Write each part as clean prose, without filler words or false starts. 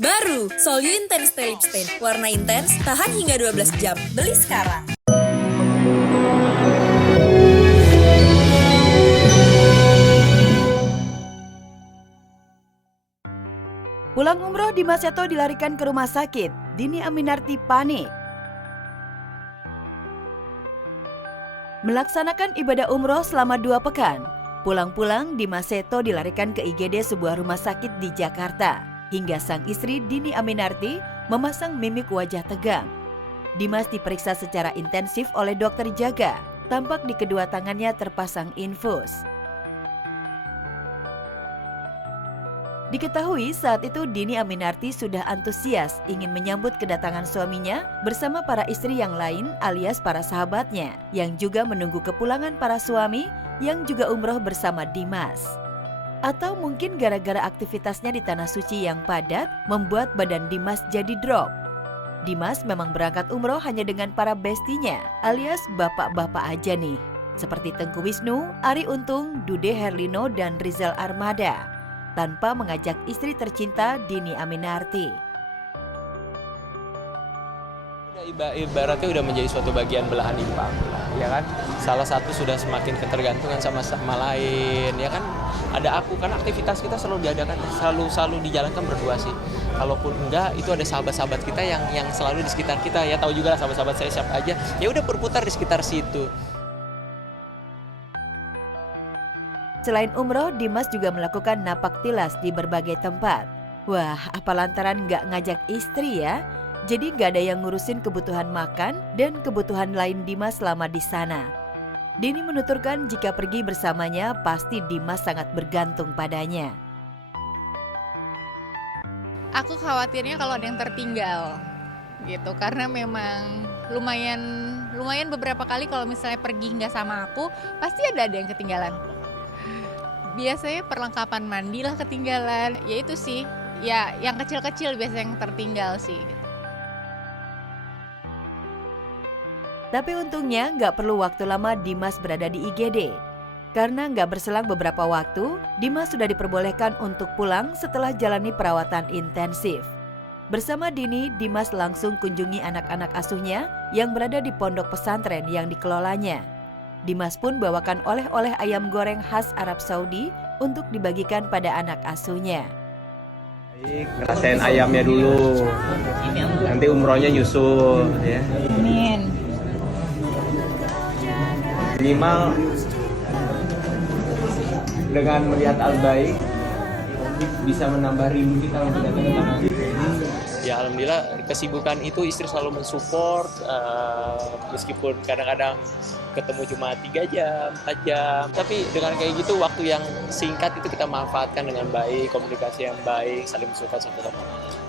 Baru, Solyu Intense Stay Lip Stain. Warna intens, tahan hingga 12 jam. Beli sekarang. Pulang umroh, Dimas Seto dilarikan ke rumah sakit. Dhini Aminarti panik. Melaksanakan ibadah umroh selama 2 pekan. Pulang-pulang, Dimas Seto dilarikan ke IGD sebuah rumah sakit di Jakarta. Hingga sang istri Dhini Aminarti memasang mimik wajah tegang. Dimas diperiksa secara intensif oleh dokter jaga. Tampak di kedua tangannya terpasang infus. Diketahui saat itu Dhini Aminarti sudah antusias ingin menyambut kedatangan suaminya bersama para istri yang lain alias para sahabatnya yang juga menunggu kepulangan para suami yang juga umroh bersama Dimas. Atau mungkin gara-gara aktivitasnya di Tanah Suci yang padat membuat badan Dimas jadi drop. Dimas memang berangkat umroh hanya dengan para bestinya alias bapak-bapak aja nih. Seperti Tengku Wisnu, Arie Untung, Dude Herlino, dan Rizal Armada. Tanpa mengajak istri tercinta Dhini Aminarti. Ibaratnya udah menjadi suatu bagian belahan impang, ya kan? Salah satu sudah semakin ketergantungan sama lain, ya kan? Ada aku, kan aktivitas kita selalu diadakan, selalu dijalankan berdua sih. Kalaupun enggak, itu ada sahabat-sahabat kita yang selalu di sekitar kita, ya tahu juga lah sahabat-sahabat saya siapa aja. Ya udah berputar di sekitar situ. Selain umroh, Dimas juga melakukan napak tilas di berbagai tempat. Wah, apa lantaran nggak ngajak istri ya? Jadi nggak ada yang ngurusin kebutuhan makan dan kebutuhan lain Dimas selama di sana. Dhini menuturkan jika pergi bersamanya pasti Dimas sangat bergantung padanya. Aku khawatirnya kalau ada yang tertinggal gitu, karena memang lumayan beberapa kali kalau misalnya pergi nggak sama aku, pasti ada yang ketinggalan. Biasanya perlengkapan mandi lah ketinggalan, ya itu sih, ya yang kecil-kecil biasanya yang tertinggal sih. Tapi untungnya nggak perlu waktu lama Dimas berada di IGD. Karena nggak berselang beberapa waktu, Dimas sudah diperbolehkan untuk pulang setelah jalani perawatan intensif. Bersama Dhini, Dimas langsung kunjungi anak-anak asuhnya yang berada di pondok pesantren yang dikelolanya. Dimas pun bawakan oleh-oleh ayam goreng khas Arab Saudi untuk dibagikan pada anak asuhnya. Baik, ngerasain ayamnya dulu. Nanti umrohnya nyusul ya. Amin. Minimal dengan melihat Al-Baik bisa menambah rindu kita untuk datang ke tanah suci. Ya alhamdulillah kesibukan itu istri selalu mensupport, meskipun kadang-kadang ketemu cuma 3 jam, 4 jam. Tapi dengan kayak gitu waktu yang singkat itu kita manfaatkan dengan baik, komunikasi yang baik, saling mensupport satu sama lain.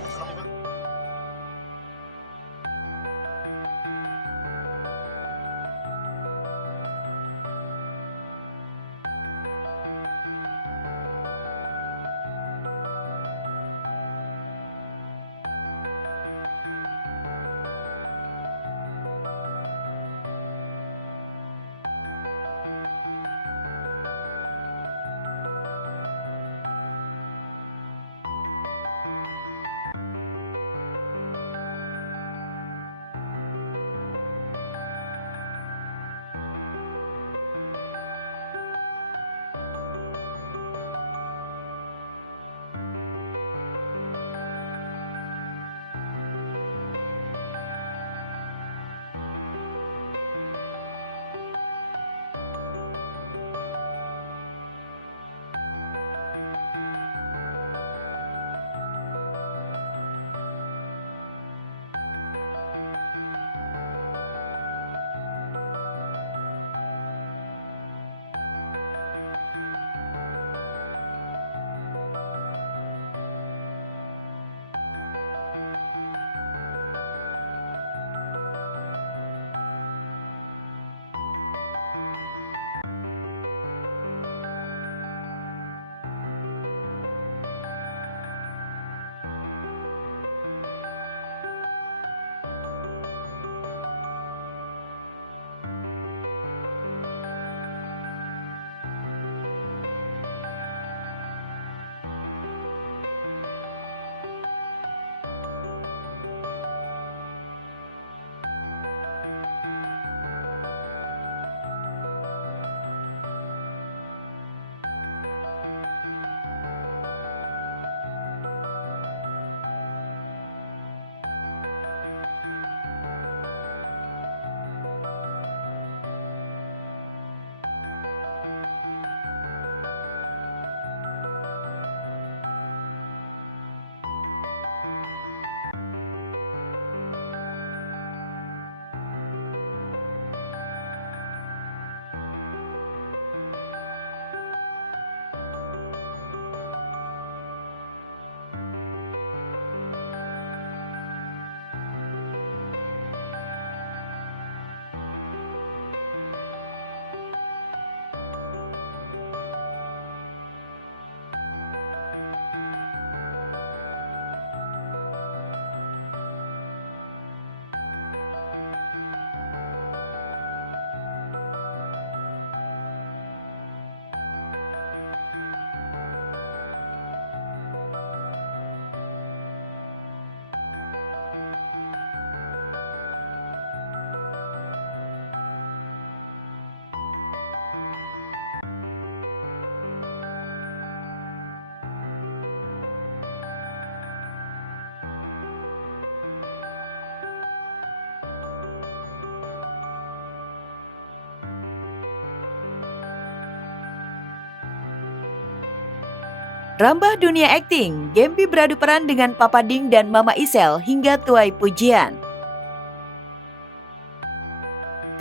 Rambah dunia akting, Gempi beradu peran dengan Papa Ding dan Mama Isel hingga tuai pujian.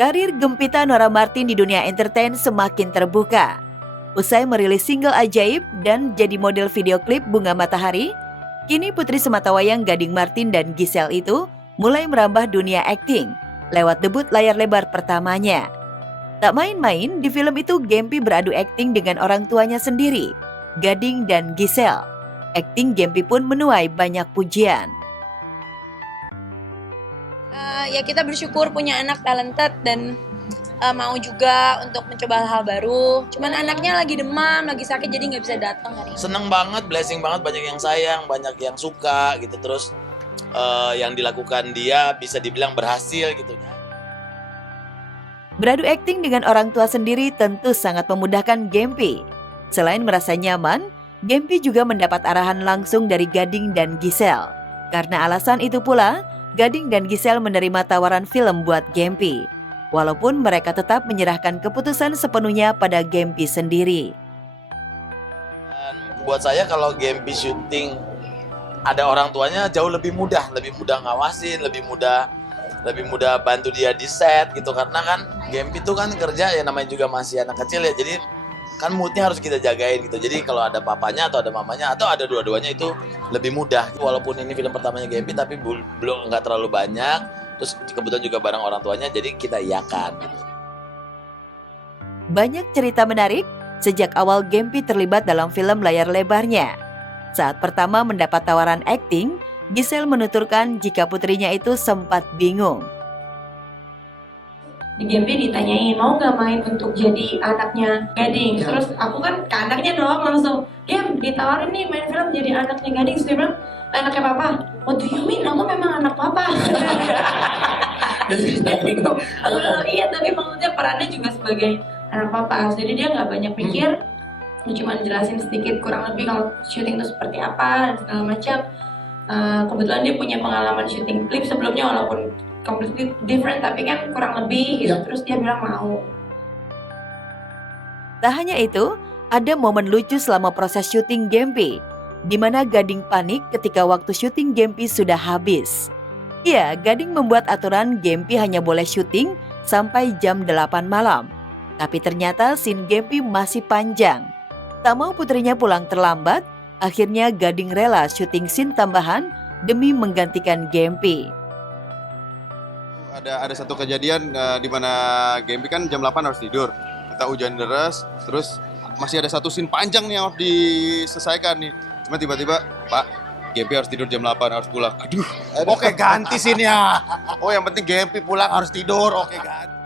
Karir Gempita Nora Martin di dunia entertain semakin terbuka. Usai merilis single Ajaib dan jadi model video klip Bunga Matahari, kini putri sematawayang Gading Martin dan Giselle itu mulai merambah dunia akting lewat debut layar lebar pertamanya. Tak main-main, di film itu Gempi beradu akting dengan orang tuanya sendiri, Gading dan Giselle. Akting Gempi pun menuai banyak pujian. Ya kita bersyukur punya anak talented dan mau juga untuk mencoba hal-hal baru. Cuman anaknya lagi demam, lagi sakit jadi nggak bisa datang hari ini. Seneng banget, blessing banget, banyak yang sayang, banyak yang suka gitu. Terus yang dilakukan dia bisa dibilang berhasil gitu. Beradu akting dengan orang tua sendiri tentu sangat memudahkan Gempi. Selain merasa nyaman, Gempi juga mendapat arahan langsung dari Gading dan Giselle. Karena alasan itu pula, Gading dan Giselle menerima tawaran film buat Gempi. Walaupun mereka tetap menyerahkan keputusan sepenuhnya pada Gempi sendiri. Dan buat saya kalau Gempi syuting ada orang tuanya jauh lebih mudah ngawasin, lebih mudah bantu dia di set gitu, karena kan Gempi tuh kan kerja ya namanya juga masih anak kecil ya, jadi kan moodnya harus kita jagain gitu. Jadi kalau ada papanya atau ada mamanya atau ada dua-duanya itu lebih mudah. Walaupun ini film pertamanya Gempi tapi belum nggak terlalu banyak. Terus kebetulan juga bareng orang tuanya, jadi kita iakan. Gitu. Banyak cerita menarik sejak awal Gempi terlibat dalam film layar lebarnya. Saat pertama mendapat tawaran akting, Giselle menuturkan jika putrinya itu sempat bingung. Di Gempi ditanyain mau nggak main untuk jadi anaknya Gading. Terus aku kan ke anaknya doang langsung. Dia ditawarin nih main film jadi anaknya Gading. Terus dia bilang anaknya papa. What do you mean? Aku memang anak papa. Aku bilang iya tapi maksudnya perannya juga sebagai anak papa. Jadi dia nggak banyak pikir. Dia cuma jelasin sedikit kurang lebih kalau syuting itu seperti apa dan segala macam. Kebetulan dia punya pengalaman syuting klip sebelumnya walaupun completely different tapi kan kurang lebih gitu. Terus dia bilang mau. Tak hanya itu, ada momen lucu selama proses syuting Gempi, di mana Gading panik ketika waktu syuting Gempi sudah habis. Ya, Gading membuat aturan Gempi hanya boleh syuting sampai jam 8 malam. Tapi ternyata scene Gempi masih panjang. Tak mau putrinya pulang terlambat, akhirnya Gading rela syuting scene tambahan demi menggantikan Gempi. Ada satu kejadian di mana Gempi kan jam 8 harus tidur. Kita hujan deras, terus masih ada satu scene panjang nih yang harus diselesaikan nih. Cuma tiba-tiba, Pak, Gempi harus tidur jam 8, harus pulang. Aduh. Oke, ganti scene-nya. Oh, yang penting Gempi pulang harus tidur. Oke, ganti.